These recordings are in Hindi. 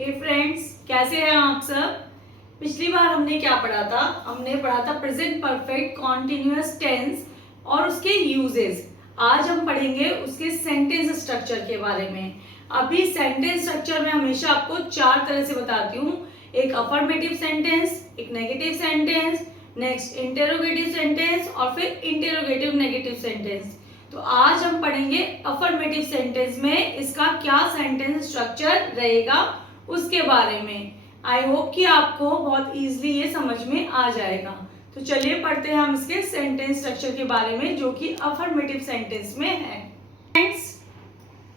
हे फ्रेंड्स, कैसे हैं आप सब। पिछली बार हमने क्या पढ़ा था? हमने पढ़ा था प्रेजेंट परफेक्ट कॉन्टिन्यूअस टेंस और उसके यूजेस। आज हम पढ़ेंगे उसके सेंटेंस स्ट्रक्चर के बारे में। अभी सेंटेंस स्ट्रक्चर में हमेशा आपको चार तरह से बताती हूँ। एक अफर्मेटिव सेंटेंस, एक negative sentence, next interrogative sentence और फिर इंटेरोगेटिव नेगेटिव सेंटेंस। तो आज हम पढ़ेंगे अफर्मेटिव सेंटेंस में इसका क्या सेंटेंस स्ट्रक्चर रहेगा उसके बारे में। आई होप कि आपको बहुत इजीली ये समझ में आ जाएगा। तो चलिए पढ़ते हैं हम इसके सेंटेंस स्ट्रक्चर के बारे में जो कि अफर्मेटिव सेंटेंस में है। फ्रेंड्स,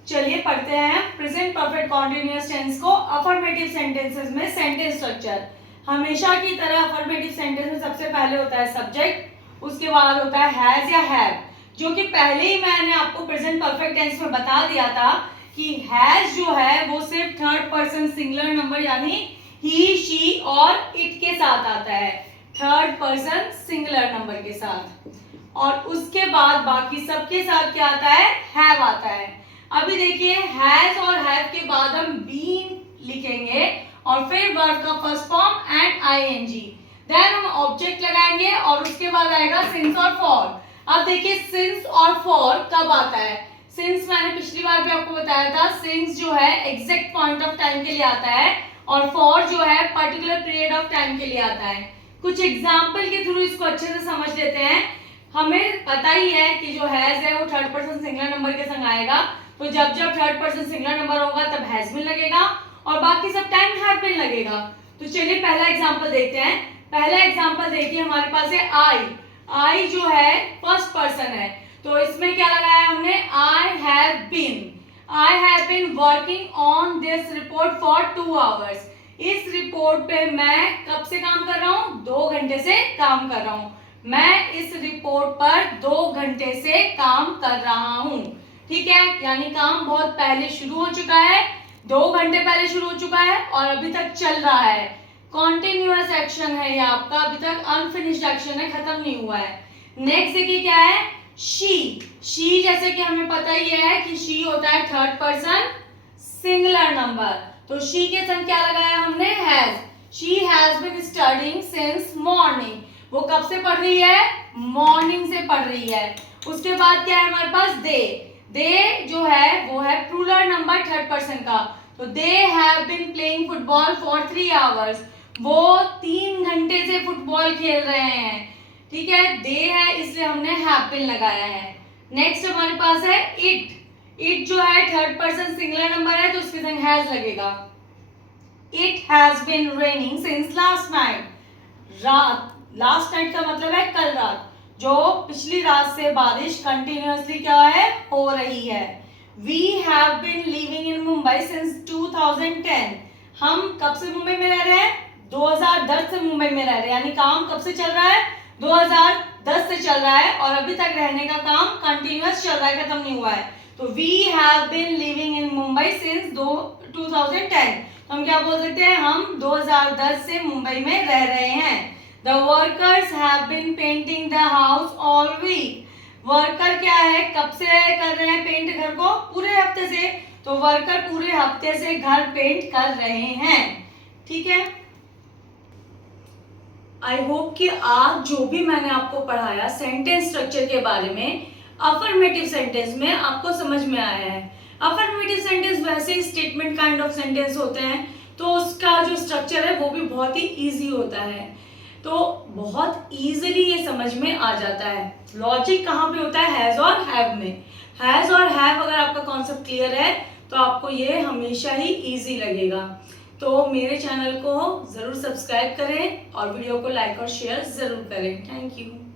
चलिए पढ़ते हैं प्रेजेंट परफेक्ट कॉन्टिन्यूअस टेंस को अफर्मेटिव सेंटेंसेस में सेंटेंस स्ट्रक्चर। हमेशा की तरह अफर्मेटिव सेंटेंस में सबसे पहले होता है सब्जेक्ट, उसके बाद होता है हैज या हैव, जो कि पहले ही मैंने आपको प्रेजेंट परफेक्ट टेंस में बता दिया था कि हैज जो है वो सिर्फ थर्ड पर्सन सिंगुलर नंबर यानी ही, शी और इट के साथ आता है, थर्ड पर्सन सिंगुलर नंबर के साथ। और उसके बाद बाकी सबके साथ क्या आता है? हैव आता है। अभी देखिए, हैज और हैव के बाद हम बीन लिखेंगे और फिर वर्ब का first form and ING, then हम ऑब्जेक्ट लगाएंगे और उसके बाद आएगा सिंस और फॉर। अब देखिए, सिंस और फॉर कब आता है? सिंस मैंने पिछली बार भी आपको बताया था, सिंस जो है एग्जैक्ट पॉइंट ऑफ टाइम के लिए आता है और फॉर जो है पर्टिकुलर पीरियड ऑफ टाइम के लिए आता है। कुछ एग्जाम्पल के थ्रू इसको अच्छे से समझ लेते हैं। हमें पता ही है कि जो हैज है वो थर्ड पर्सन सिंगुलर नंबर के संग आएगा, तो जब जब थर्ड पर्सन सिंगुलर नंबर होगा तब हैज बिन लगेगा और बाकी सब टाइम हैव बिन लगेगा। तो चलिए पहला एग्जाम्पल देखते हैं। पहला एग्जाम्पल देखिए, हमारे पास है आई। आई जो है फर्स्ट पर्सन है, तो इसमें क्या लगाया हमने? I have been working on this report for 2 hours. इस रिपोर्ट पे मैं कब से काम कर रहा हूँ? 2 घंटे से काम कर रहा हूँ। मैं इस रिपोर्ट पर 2 घंटे से काम कर रहा हूँ। ठीक है, यानी काम बहुत पहले शुरू हो चुका है, 2 घंटे पहले शुरू हो चुका है और अभी तक चल रहा है। कॉन्टिन्यूअस एक्शन है ये आपका, अभी तक अनफिनिश्ड एक्शन है, खत्म नहीं हुआ है। नेक्स्ट देखिए क्या है? शी जैसे कि हमें पता ही है कि शी होता है थर्ड पर्सन सिंगुलर नंबर, तो शी के संग क्या लगाया हमने? Has. She has been studying since morning. वो कब से पढ़ रही है? मॉर्निंग से पढ़ रही है। उसके बाद क्या है हमारे पास? दे जो है वो है प्लूरल नंबर थर्ड पर्सन का, तो they have been playing football for 3 hours. वो 3 घंटे से फुटबॉल खेल रहे हैं। ठीक है, दे है इसलिए हमने हैव बीन लगाया है। नेक्स्ट हमारे पास है इट जो है थर्ड पर्सन सिंगुलर नंबर है, तो उसके संग हैज लगेगा। It has been raining since last night. Last night का मतलब है कल रात, जो पिछली रात से बारिश कंटिन्यूअसली क्या है? हो रही है। We have been living in Mumbai since 2010। हम कब से मुंबई में रह रहे हैं? 2010 से मुंबई में रह रहे हैं, यानी काम कब से चल रहा है? 2010 से चल रहा है और अभी तक रहने का काम कंटिन्यूअस चल रहा है, खत्म नहीं हुआ है। तो we have been living in Mumbai since 2010। तो हम क्या बोल सकते हैं? हम 2010 से मुंबई में रह रहे हैं। The workers have been painting the house all week. Worker क्या है? कब से कर रहे हैं पेंट घर को? पूरे हफ्ते से। तो वर्कर पूरे हफ्ते से घर पेंट कर रहे हैं। ठीक है, आई होप कि आज जो भी मैंने आपको पढ़ाया सेंटेंस स्ट्रक्चर के बारे में अफर्मेटिव सेंटेंस में आपको समझ में आया है। अफर्मेटिव सेंटेंस वैसे ही स्टेटमेंट काइंड ऑफ सेंटेंस होते हैं, तो उसका जो स्ट्रक्चर है वो भी बहुत ही इजी होता है, तो बहुत इजीली ये समझ में आ जाता है। लॉजिक कहाँ पे होता है? हैज और हैव में। हैज और हैव अगर आपका कॉन्सेप्ट क्लियर है तो आपको ये हमेशा ही इजी लगेगा। तो मेरे चैनल को ज़रूर सब्सक्राइब करें और वीडियो को लाइक और शेयर ज़रूर करें। Thank you.